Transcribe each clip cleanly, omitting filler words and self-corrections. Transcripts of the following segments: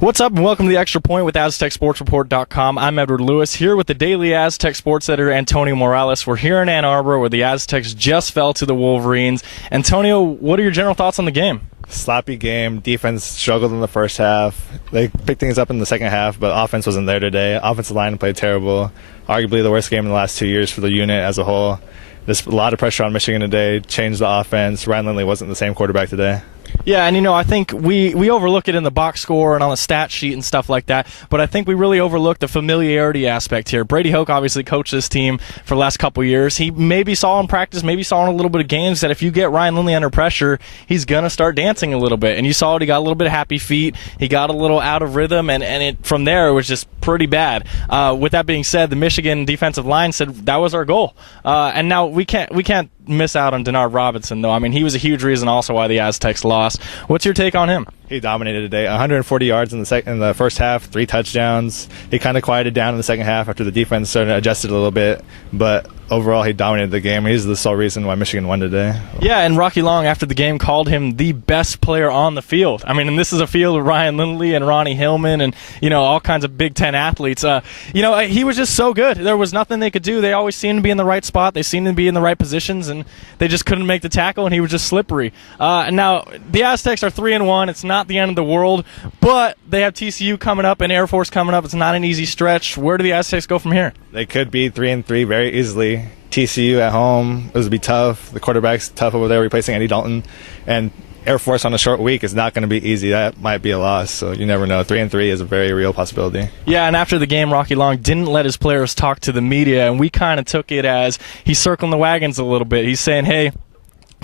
What's up, and welcome to the Extra Point with AztecSportsReport.com. I'm Edward Lewis, here with the Daily Aztec sports editor Antonio Morales. We're here in Ann Arbor, where the Aztecs just fell to the Wolverines. Antonio, what are your general thoughts on the game? Sloppy game. Defense struggled in the first half. They picked things up in the second half, but offense wasn't there today. Offensive line played terrible. Arguably the worst game in the last 2 years for the unit as a whole. There's a lot of pressure on Michigan today. Changed the offense. Ryan Lindley wasn't the same quarterback today. Yeah, and I think we overlook it in the box score and on the stat sheet and stuff like that, but I think we really overlook the familiarity aspect here. Brady Hoke obviously coached this team for the last couple years. He maybe saw in practice, maybe saw in a little bit of games that if you get Ryan Lindley under pressure, he's going to start dancing a little bit. And you saw it, he got a little bit of happy feet, he got a little out of rhythm, and from there it was just pretty bad. With that being said, the Michigan defensive line said that was our goal. And now we can't miss out on Denard Robinson, though. I mean, he was a huge reason also why the Aztecs lost. What's your take on him? He dominated today. 140 yards in the first half, 3 touchdowns. He kind of quieted down in the second half after the defense started to adjust it a little bit, but overall he dominated the game. He's the sole reason why Michigan won today. Yeah, and Rocky Long after the game called him the best player on the field. I mean, and this is a field with Ryan Lindley and Ronnie Hillman and all kinds of Big Ten athletes. He was just so good. There was nothing they could do. They always seemed to be in the right spot. They seemed to be in the right positions, and they just couldn't make the tackle, and he was just slippery. And now the Aztecs are 3-1. It's not the end of the world, but they have TCU coming up and Air Force coming up. It's not an easy stretch. Where do the Aztecs go from here? They could be 3-3 very easily. TCU at home, this would be tough. The quarterback's tough over there, replacing Andy Dalton. And Air Force on a short week is not going to be easy. That might be a loss, so you never know. 3-3 is a very real possibility. Yeah, and after the game, Rocky Long didn't let his players talk to the media, and we kind of took it as he's circling the wagons a little bit. He's saying, hey,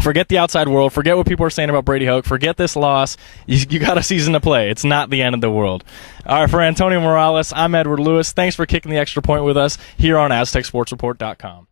forget the outside world. Forget what people are saying about Brady Hoke. Forget this loss. You got a season to play. It's not the end of the world. All right, for Antonio Morales, I'm Edward Lewis. Thanks for kicking the extra point with us here on AztecSportsReport.com.